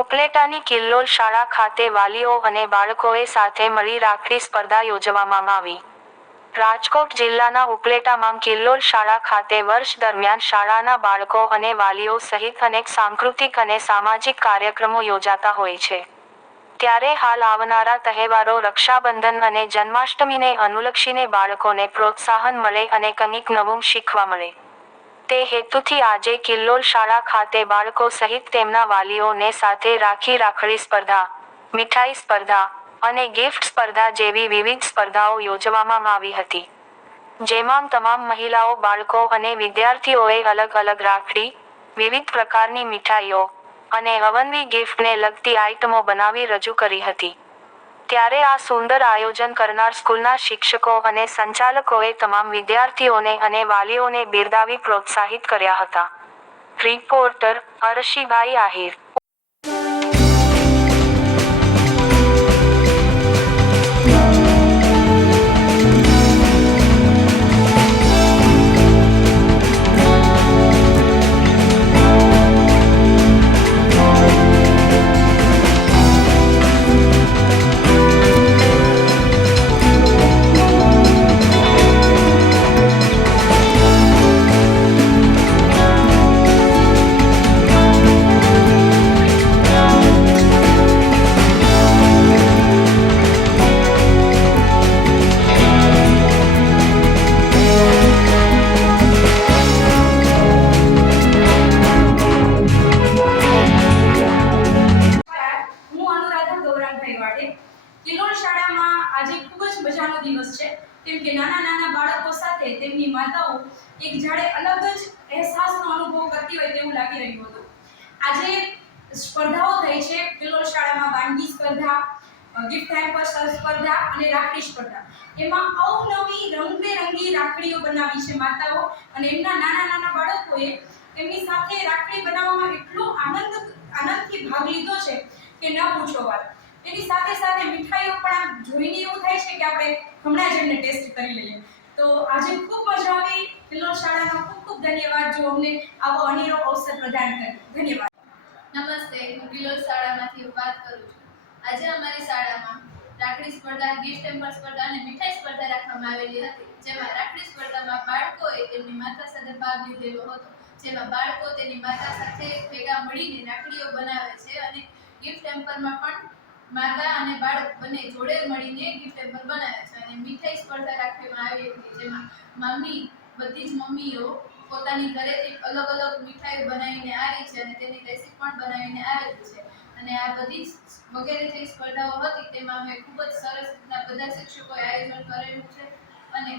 ઉપલેટાની કિલ્લોલ શાળા ખાતે વાલીઓ અને બાળકોએ સાથે મળી રાખડી સ્પર્ધા યોજવામાં આવી। રાજકોટ જિલ્લાના ઉપલેટામાં કિલ્લોલ શાળા ખાતે વર્ષ દરમિયાન શાળાના બાળકો અને વાલીઓ સહિત અનેક સાંસ્કૃતિક અને સામાજિક કાર્યક્રમો યોજાતા હોય છે। ત્યારે હાલ આવનારા તહેવારો રક્ષાબંધન અને જન્માષ્ટમીને અનુલક્ષીને બાળકોને પ્રોત્સાહન મળે અને કંઈક નવું શીખવા મળે તે હેતુથી આજે કિલ્લોલ શાળા ખાતે બાળકો સહિત તેમના વાલીઓને સાથે રાખી રાખડી સ્પર્ધા, મીઠાઈ સ્પર્ધા અને ગિફ્ટ સ્પર્ધા જેવી વિવિધ સ્પર્ધાઓ યોજવામાં આવી હતી। જેમાં તમામ મહિલાઓ, બાળકો અને વિદ્યાર્થીઓએ અલગ અલગ રાખડી, વિવિધ પ્રકારની મીઠાઈઓ અને અવનવી ગિફ્ટને લગતી આઇટમો બનાવી રજૂ કરી હતી। ત્યારે આ સુંદર આયોજન કરનાર સ્કૂલના શિક્ષકો અને સંચાલકોએ તમામ વિદ્યાર્થીઓને અને વાલીઓને બિરદાવી પ્રોત્સાહિત કર્યા હતા। રિપોર્ટર અરશીભાઈ આહિર। કિલ્લોલ શાળામાં આજે ખૂબ જ મજાનો દિવસ છે, કેમ કે નાના નાના બાળકો સાથે તેમની માતાઓ એક જાણે અલગ જ અહેસાસનો અનુભવ કરતી હોય તેવું લાગી રહ્યું હતું। આજે સ્પર્ધાઓ થઈ છે કિલ્લોલ શાળામાં, વાનગી સ્પર્ધા, ગિફ્ટ હેમ્પર સ્પર્ધા અને રાખડી સ્પર્ધા। એમાં અવનવી રંગબેરંગી રાખડીઓ બનાવી છે માતાઓ અને એમના નાના નાના બાળકોએ એમની સાથે રાખડી બનાવવામાં એટલો આનંદથી ભાગ લીધો છે કે ન પૂછો વાત। એની સાથે સાથે મીઠાઈઓ પણ જોઈને એવું થાય છે કે આપણે હમણાં જ એમને ટેસ્ટ કરી લઈએ। તો આજે ખૂબ મજા આવી। કિલ્લોલ શાળાનો ખૂબ ખૂબ ધન્યવાદ જો અમને આવો અનેરો અવસર પ્રદાન કર્યો। ધન્યવાદ। નમસ્તે, હું કિલ્લોલ શાળામાંથી વાત કરું છું। આજે અમારી શાળામાં રાખડી સ્પર્ધા, ગિફ્ટ હેમ્પર સ્પર્ધા અને મીઠાઈ સ્પર્ધા રાખવામાં આવેલી હતી, જેમાં રાખડી સ્પર્ધામાં બાળકોએ તેમની માતા સાથે ભાગ લીધેલો હતો, જેમાં બાળકો તેની માતા સાથે ભેગા મળીને રાખડીઓ બનાવે છે અને ગિફ્ટ હેમ્પરમાં પણ માતા અને બાળક બંને જોડે મળીને ગિફ્ટ હેમ્પર બનાવે છે અને મીઠાઈ સ્પર્ધા રાખવામાં આવી હતી, જેમાં બધી જ મમ્મીઓ પોતાની ઘરેથી અલગ અલગ મીઠાઈઓ બનાવીને આવી છે અને તેની રેસીપી પણ બનાવીને આવેલી છે અને આ બધી વગેરે જે સ્પર્ધાઓ હતી તેમાં અમે ખૂબ જ સરસ રીતના બધા શિક્ષકોએ આયોજન કરેલું છે અને